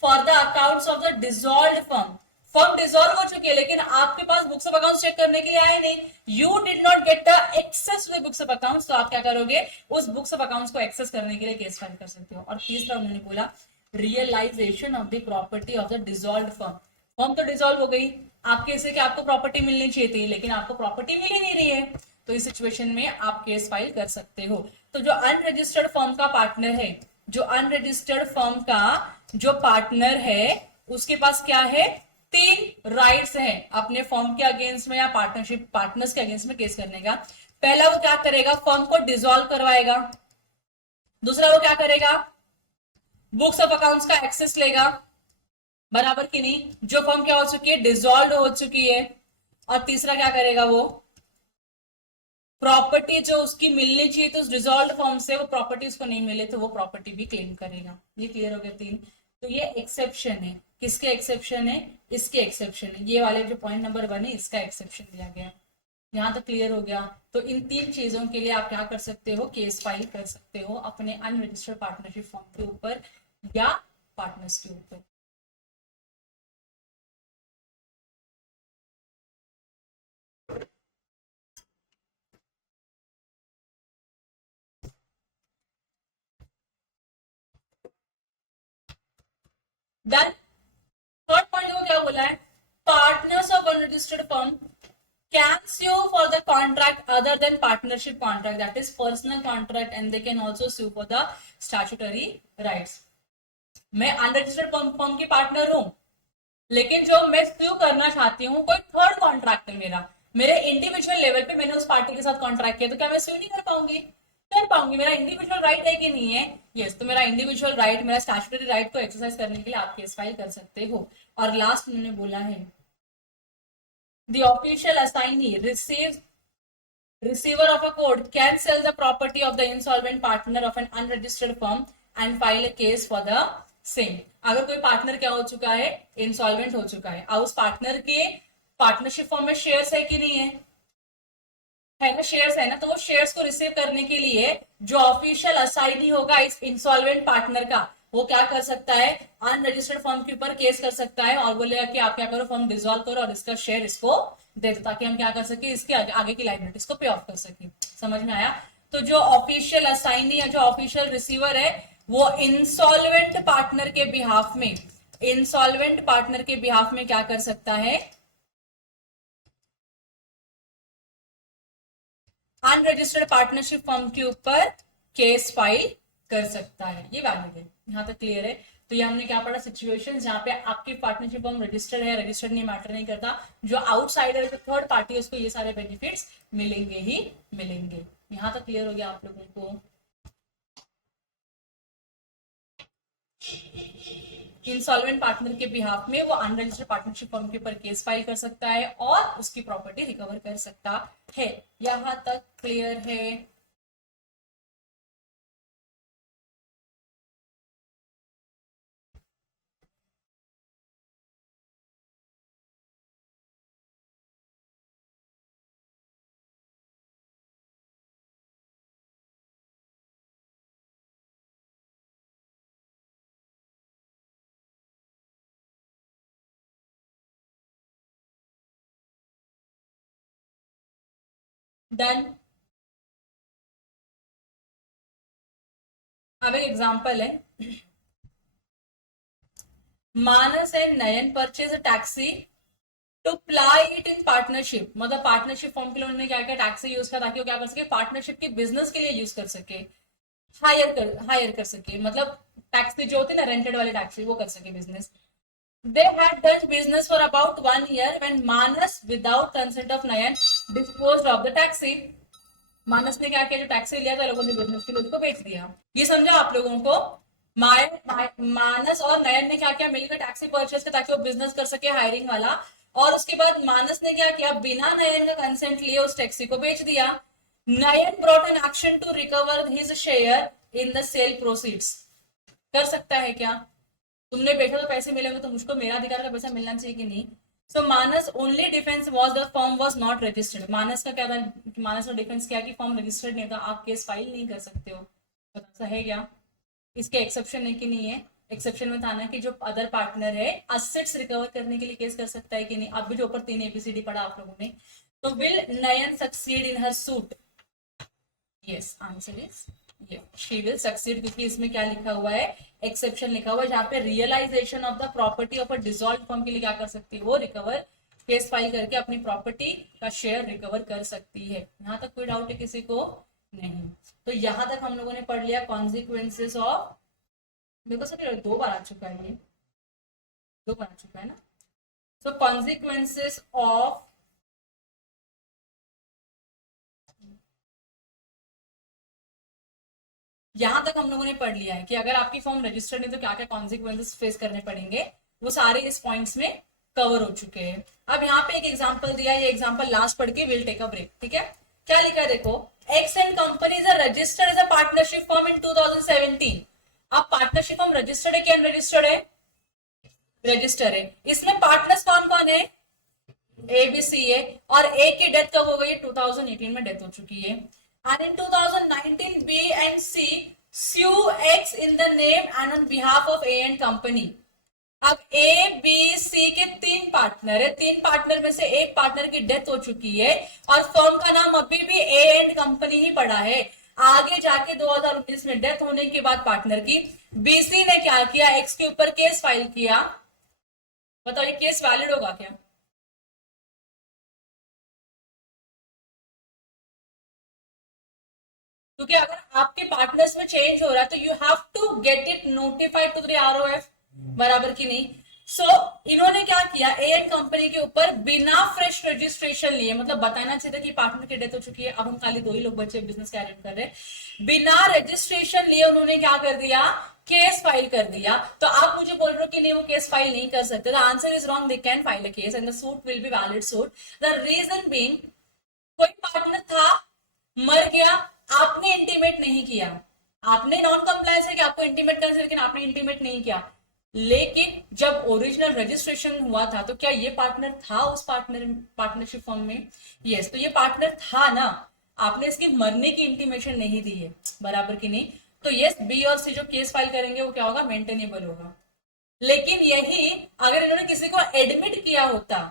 for the accounts of the dissolved firm, firm dissolve हो चुकी है लेकिन आपके पास बुक्स ऑफ अकाउंट्स चेक करने के लिए आए नहीं, you did not get the access to the books of accounts, तो आप क्या करोगे, उस बुक्स ऑफ अकाउंट्स को एक्सेस करने के लिए केस फाइल कर सकते हो। और तीसरा उन्होंने बोला realisation of the property of the dissolved firm, firm तो डिसॉल्व हो गई, आपके इसे कि आपको प्रॉपर्टी मिलनी चाहिए थी लेकिन आपको प्रॉपर्टी मिल ही नहीं रही है, तो इस सिचुएशन में आप केस फाइल कर सकते हो। तो जो अनरजिस्टर्ड फर्म का पार्टनर है, जो अनरजिस्टर्ड फर्म का जो पार्टनर है उसके पास क्या है, तीन राइट्स हैं अपने फर्म के अगेंस्ट में या पार्टनरशिप पार्टनर्स के अगेंस्ट में केस करने का। पहला वो क्या करेगा, फर्म को डिसॉल्व करवाएगा। दूसरा वो क्या करेगा, बुक्स ऑफ अकाउंट्स का एक्सेस लेगा, बराबर की नहीं, जो फर्म क्या हो चुकी है, डिसॉल्व हो चुकी है। और तीसरा क्या करेगा, वो प्रॉपर्टी जो उसकी मिलनी चाहिए तो उस डिसॉल्व फॉर्म से वो प्रॉपर्टी उसको नहीं मिले तो वो प्रॉपर्टी भी क्लेम करेगा। ये क्लियर हो गया तीन। तो ये एक्सेप्शन है, किसके एक्सेप्शन है, इसके एक्सेप्शन है, ये वाले जो पॉइंट नंबर 1 है इसका एक्सेप्शन दिया गया। यहाँ तक क्लियर हो गया। तो इन तीन चीजों के लिए आप क्या कर सकते हो, केस फाइल कर सकते हो अपने अनरजिस्टर्ड पार्टनरशिप फॉर्म के ऊपर या पार्टनर्स के ऊपर। देन थर्ड पॉइंट को क्या बोला है, partners of unregistered firm can sue for the contract other than partnership contract, that is personal contract, and they can also sue for the statutory rights। मैं अनरजिस्टर्ड फर्म की partner हूं लेकिन जो मैं स्यू करना चाहती हूँ कोई थर्ड कॉन्ट्रैक्ट है मेरा, मेरे इंडिविजुअल लेवल पे मैंने उस पार्टी के साथ कॉन्ट्रैक्ट किया, तो क्या मैं स्यू नहीं कर पाऊंगी, कर पाऊंगी। मेरा इंडिविजुअल राइट है कि नहीं है, यस। तो मेरा इंडिविजुअल राइट, मेरा स्टैट्यूटरी राइट को एक्सरसाइज करने के लिए आप केस फाइल कर सकते हो। और लास्ट उन्होंने बोला है the official assignee receiver of a code can sell the property of the insolvent partner of an unregistered firm and file a case for the same। अगर कोई पार्टनर क्या हो चुका है, इंसॉल्वेंट हो चुका है, और उस पार्टनर के पार्टनरशिप फॉर्म में शेयर्स है कि नहीं है ना, शेयर्स है ना, तो वो शेयर्स को रिसीव करने के लिए जो ऑफिशियल असाइनी होगा इस इंसॉल्वेंट पार्टनर का, वो क्या कर सकता है, अनरजिस्टर्ड फर्म के ऊपर केस कर सकता है और बोलेगा कि आप क्या करो, फर्म डिसॉल्व करो और इसका शेयर इसको दे दो, ताकि हम क्या कर सके, इसके आगे की लाइबिलिटीज को पे ऑफ कर सके। समझ में आया। तो जो ऑफिशियल असाइनी या जो ऑफिशियल रिसीवर है वो इंसॉल्वेंट पार्टनर के बिहाफ में, इंसॉल्वेंट पार्टनर के बिहाफ में क्या कर सकता है, अनरजिस्टर्ड पार्टनरशिप फर्म के ऊपर केस फाइल कर सकता है। ये वैलिड है, यहां तक क्लियर है। तो ये हमने क्या पढ़ा, सिचुएशंस जहां पे आपकी पार्टनरशिप फर्म रजिस्टर्ड है, रजिस्टर्ड नहीं मैटर नहीं करता, जो आउटसाइडर है, थर्ड पार्टी है, उसको ये सारे बेनिफिट्स मिलेंगे ही मिलेंगे। यहां तक क्लियर हो गया आप लोगों को। इंसॉल्वेंट पार्टनर के बिहाफ में वो अनरजिस्टर्ड पार्टनरशिप फर्म के ऊपर केस फाइल कर सकता है और उसकी प्रॉपर्टी रिकवर कर सकता है। यहां तक क्लियर है। डन। अब एक एग्जांपल है, Manas and Nayan purchase a taxi to ply it in partnership, मतलब पार्टनरशिप फॉर्म के लिए उन्होंने क्या किया, टैक्सी यूज किया ताकि वो क्या कर सके, पार्टनरशिप के बिजनेस के लिए यूज कर सके, हायर कर सके, मतलब टैक्सी जो होती है ना रेंटेड वाली टैक्सी, वो कर सके business. They had done business for about 1 year when Manas, without consent of Nayan, disposed of the taxi. मानस ने क्या किया, जो टैक्सी लिया था लोगों ने बिजनेस के लिए उसको बेच दिया। ये समझा आप लोगों को? मानस और नयन ने क्या किया, मिलकर टैक्सी परचेस किया ताकि वो बिजनेस कर सके हायरिंग वाला, और उसके बाद मानस ने क्या किया, बिना नयन का कंसेंट लिए उस टैक्सी को बेच दिया। Nayan brought an action to recover his share in the sale proceeds. कर सकता है क्या? तुमने बेचा तो पैसे मिलेंगे, तो मुझको मेरा अधिकार का पैसा मिलना चाहिए कि नहीं? So Manas only defence was the firm was not registered. Manas का क्या था, मानस ने डिफेंस किया कि फर्म रजिस्टर्ड नहीं था, आप केस फाइल नहीं कर सकते हो। पता है क्या? इसके एक्सेप्शन है कि नहीं है? एक्सेप्शन में था ना कि जो अदर पार्टनर है असेट्स रिकवर करने के लिए केस कर सकता है कि नहीं। अब भी जो ऊपर 3 ABCD पढ़ा आप लोगों ने। तो will Nayan succeed in her suit? Yes, answer is ये, शी विल सक्सीड, क्योंकि इसमें क्या लिखा हुआ है, एक्सेप्शन लिखा हुआ है, जहां पे realisation of the property of a dissolve firm के लिए क्या कर सकती है, वो रिकवर, केस फाइल करके अपनी प्रॉपर्टी का शेयर रिकवर कर सकती है। यहां तक कोई डाउट है किसी को? नहीं। तो यहां तक हम लोगों ने पढ़ लिया कॉन्सिक्वेंसेस ऑफ, मेरे को सब 2 बार आ चुका है, ये 2 बार आ चुका है ना। सो कॉन्सिक्वेंसेस ऑफ, यहां तक हम लोगों ने पढ़ लिया है कि अगर आपकी फॉर्म रजिस्टर्ड नहीं तो क्या क्या कॉन्सिक्वेंसेस फेस करने पड़ेंगे, वो सारे इस पॉइंट्स में कवर हो चुके हैं। अब यहाँ पे एक एग्जांपल दिया है, ये एग्जांपल लास्ट पढ़ के विल टेक अ ब्रेक, ठीक है? क्या लिखा है देखो, X and company is registered as a partnership form in 2017। अब पार्टनरशिप फॉर्म रजिस्टर्ड है कि अनरजिस्टर्ड है? रजिस्टर है। इसमें पार्टनर्स कौन कौन है? ABC है, और ए की डेथ कब हो गई है? 2018 में डेथ हो चुकी है। And in 2019, B and C sue X in the name and on behalf of A and company. अब A, B, C के 3 पार्टनर है, 3 पार्टनर में से एक पार्टनर की डेथ हो चुकी है, और फर्म का नाम अभी भी A एंड कंपनी ही पड़ा है। आगे जाके 2019 में डेथ होने के बाद पार्टनर की, BC ने क्या किया, X के ऊपर केस फाइल किया। बताओ ये केस वैलिड होगा क्या? क्योंकि अगर आपके पार्टनर्स में चेंज हो रहा है तो you have to get it notified to the ROF, बराबर की नहीं? सो इन्होंने क्या किया, ए एंड कंपनी के ऊपर बिना फ्रेश रजिस्ट्रेशन लिए, मतलब बताना चाहिए था कि पार्टनर की डेथ हो चुकी है, अब हम खाली 2 ही लोग बच्चे बिजनेस कैरी कर रहे हैं, बिना रजिस्ट्रेशन लिए उन्होंने क्या कर दिया, केस फाइल कर दिया। तो आप मुझे बोल रहे हो कि नहीं वो केस फाइल नहीं कर सकते, the answer is wrong, they can file a case and the suit will be valid suit. The reason being, कोई पार्टनर था, मर गया, आपने इंटीमेट नहीं किया, आपने नॉन कंप्लायंस है कि आपको इंटीमेट करना, लेकिन आपने इंटीमेट नहीं किया। लेकिन जब ओरिजिनल रजिस्ट्रेशन हुआ था तो क्या ये पार्टनर था उस पार्टनरशिप फॉर्म में? यस, तो ये पार्टनर था ना, आपने इसकी मरने की इंटीमेशन नहीं दी है, बराबर की नहीं? तो यस, बी और सी जो केस फाइल करेंगे वो क्या होगा, मेंटेनेबल होगा। लेकिन यही अगर इन्होंने किसी को एडमिट किया होता,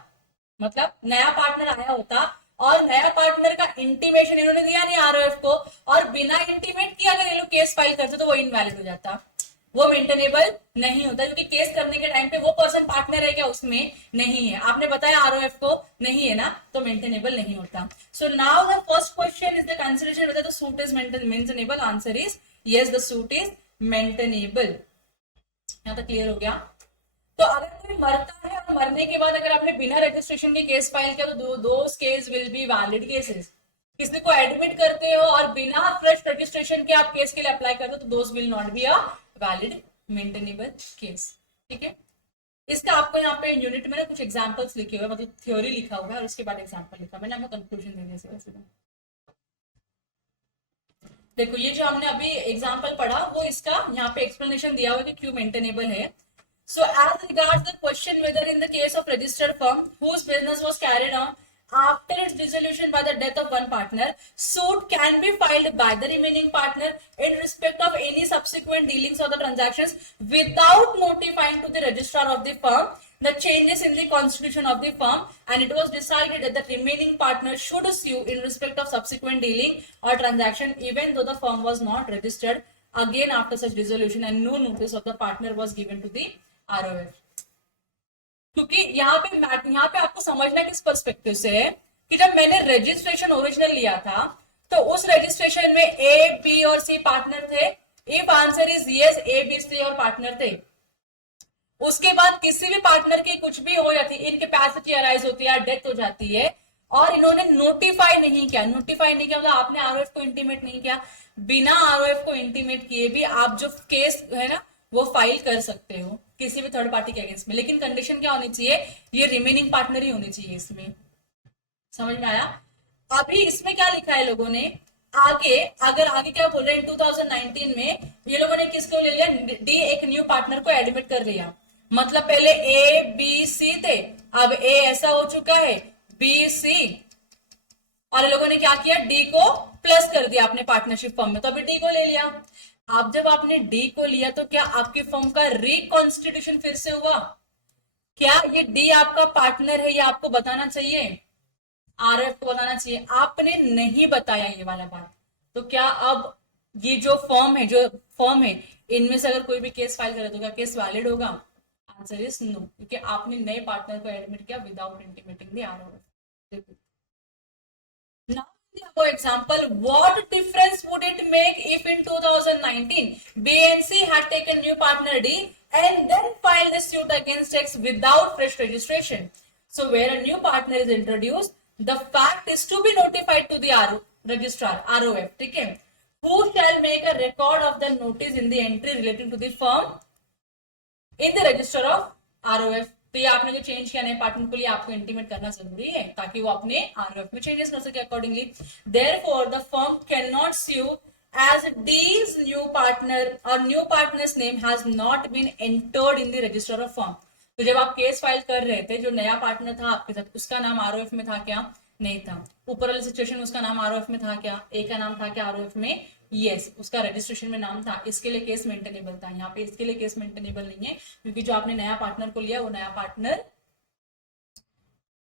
मतलब नया पार्टनर आया होता और नया पार्टनर का इंटीमेशन इन्होंने दिया नहीं ROF को, और बिना इंटीमेट किया अगर ये लोग केस फाइल करते तो वो इनवैलिड हो जाता, वो मेंटेनेबल नहीं होता, क्योंकि केस करने के टाइम पे वो पर्सन पार्टनर है क्या, उसमें नहीं है, आपने बताया ROF को नहीं है ना, तो मेंटेनेबल नहीं होता। So now the first question is the consideration whether the suit is maintainable. Answer is yes, the suit is maintainable. यहां तक क्लियर हो गया? तो अगर कोई मरता है और मरने के बाद अगर आपने बिना रजिस्ट्रेशन के केस फाइल किया तो those case will be valid cases. किसी को एडमिट करते हो और बिना फ्रेश रजिस्ट्रेशन के आप केस के लिए अप्लाई करते हो तो those will not be a valid maintainable case, ठीक है? इसका आपको यहाँ पे यूनिट में ना कुछ एग्जांपल्स लिखे हुए, मतलब थ्योरी लिखा हुआ है और उसके बाद एग्जांपल लिखा, मैंने आपको कंक्लूजन देने से वैसे। देखो ये जो हमने अभी एग्जांपल पढ़ा वो इसका यहाँ पे एक्सप्लेनेशन दिया हुआ है कि क्यों मेंटेनेबल है। So as regards the question whether in the case of registered firm whose business was carried on after its dissolution by the death of one partner, suit can be filed by the remaining partner in respect of any subsequent dealings or the transactions without notifying to the registrar of the firm the changes in the constitution of the firm, and it was decided that the remaining partner should sue in respect of subsequent dealing or transaction even though the firm was not registered again after such dissolution and no notice of the partner was given to the ROF. क्योंकि यहाँ पे आपको समझना किस perspective से है कि जब मैंने रजिस्ट्रेशन ओरिजिनल लिया था तो उस रजिस्ट्रेशन में ए बी और सी पार्टनर थे. If answer is yes, A B C और पार्टनर थे. उसके बाद किसी भी पार्टनर की कुछ भी हो जाती है, इनकैपेसिटी अराइज होती है, डेथ हो जाती है और इन्होंने नोटिफाई नहीं किया. नोटिफाई नहीं किया मतलब आपने आरओएफ को इंटीमेट नहीं किया. बिना आरओएफ को इंटीमेट किए भी आप जो केस है ना वो फाइल कर सकते हो किसी भी थर्ड पार्टी के अगेंस्ट में. लेकिन कंडीशन क्या होनी चाहिए, ये रिमेनिंग पार्टनर ही होनी चाहिए. इसमें समझ में आया. अभी इसमें क्या लिखा है लोगों ने आगे, अगर आगे क्या बोल रहे हैं 2019 में ये लोगों ने किसको ले लिया, डी एक न्यू पार्टनर को एडमिट कर लिया. मतलब पहले ए बी सी थे, अब ए ऐसा हो चुका है बी सी और ये लोगों ने क्या किया डी को प्लस कर दिया अपने पार्टनरशिप फॉर्म में. तो अभी डी को ले लिया. अब जब आपने डी को लिया तो क्या आपकी फर्म का रिकॉन्स्टिट्यूशन फिर से हुआ. क्या ये डी आपका पार्टनर है, ये आपको बताना चाहिए, आरएफ को बताना चाहिए. आपने नहीं बताया ये वाला बात. तो क्या अब ये जो फर्म है इनमें से अगर कोई भी केस फाइल करे तो क्या केस वैलिड होगा. आंसर इज नो, क्योंकि आपने नए पार्टनर को एडमिट किया without intimating the आरओएफ. Now, for example, what difference would it make if in 2019 B and C had taken new partner D and then filed a suit against X without fresh registration? So, where a new partner is introduced, the fact is to be notified to the registrar ROF. ठीक है. Who shall make a record of the notice in the entry relating to the firm in the register of ROF. तो ये आपने जो change किया नए partner को लिए आपको इंटीमेट करना जरूरी है ताकि वो अपने आरओएफ में चेंजेस कर सके accordingly. Therefore the firm can not sue as these new partner और new partners name has not been entered in the register of firm. तो जब आप केस फाइल कर रहे थे जो नया पार्टनर था आपके साथ उसका नाम आरओएफ में था क्या, नहीं था. ऊपर वाली सिचुएशन उसका नाम आरओएफ में था क्या, ए का नाम था क्या आरओएफ में, यस. उसका रजिस्ट्रेशन में नाम था. इसके लिए केस मेंटेनेबल था. यहाँ पे इसके लिए केस मेंटेनेबल नहीं है क्योंकि जो आपने नया पार्टनर को लिया वो नया पार्टनर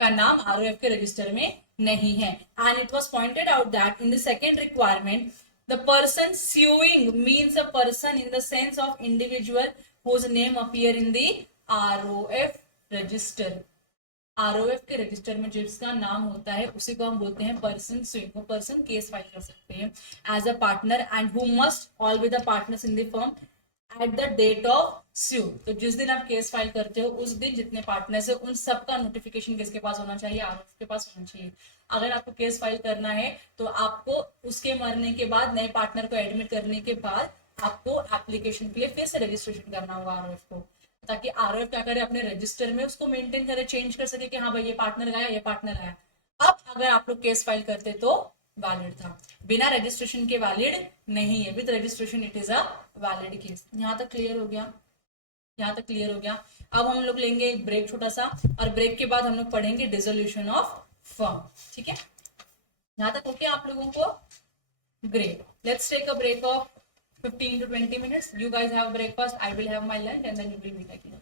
का नाम आरओएफ के रजिस्टर में नहीं है. And it was pointed out that in the second requirement the person suing means a person in the sense of individual whose name appear in the ROF register. आरओएफ के रजिस्टर में जिसका नाम होता है उसी को हम बोलते हैं पर्सन स्विंग. वो पर्सन केस फाइल कर सकते हैं as a partner and who must all be the partners in the firm at the date of sue. तो जिस दिन आप केस फाइल करते हो उस दिन जितने पार्टनर्स है उन सबका नोटिफिकेशन किसके पास होना चाहिए, आरओएफ के पास होना चाहिए. अगर आपको केस फाइल करना है तो आपको उसके मरने के बाद नए पार्टनर को एडमिट करने के बाद आपको एप्लीकेशन के लिए फिर से रजिस्ट्रेशन करना होगा आरओएफ को, ताकि आरओएफ क्या करे अपने रजिस्टर में उसको मेंटेन करे, चेंज कर सके कि हाँ भाई ये पार्टनर गया, ये पार्टनर आया. अब अगर आप लोग केस फाइल करते तो वैलिड था, बिना रजिस्ट्रेशन के वैलिड नहीं है. With registration it is a valid case. यहाँ तक क्लियर हो गया, यहाँ तक क्लियर हो गया. अब हम लोग लेंगे एक ब्रेक छोटा सा और ब्रेक के बाद हम लोग पढ़ेंगे डिसोल्यूशन ऑफ फर्म. ठीक है, यहाँ तक ओके आप लोगों को. Great. Let's take a break of 15 to 20 minutes. You guys have breakfast, I will have my lunch and then we will meet again.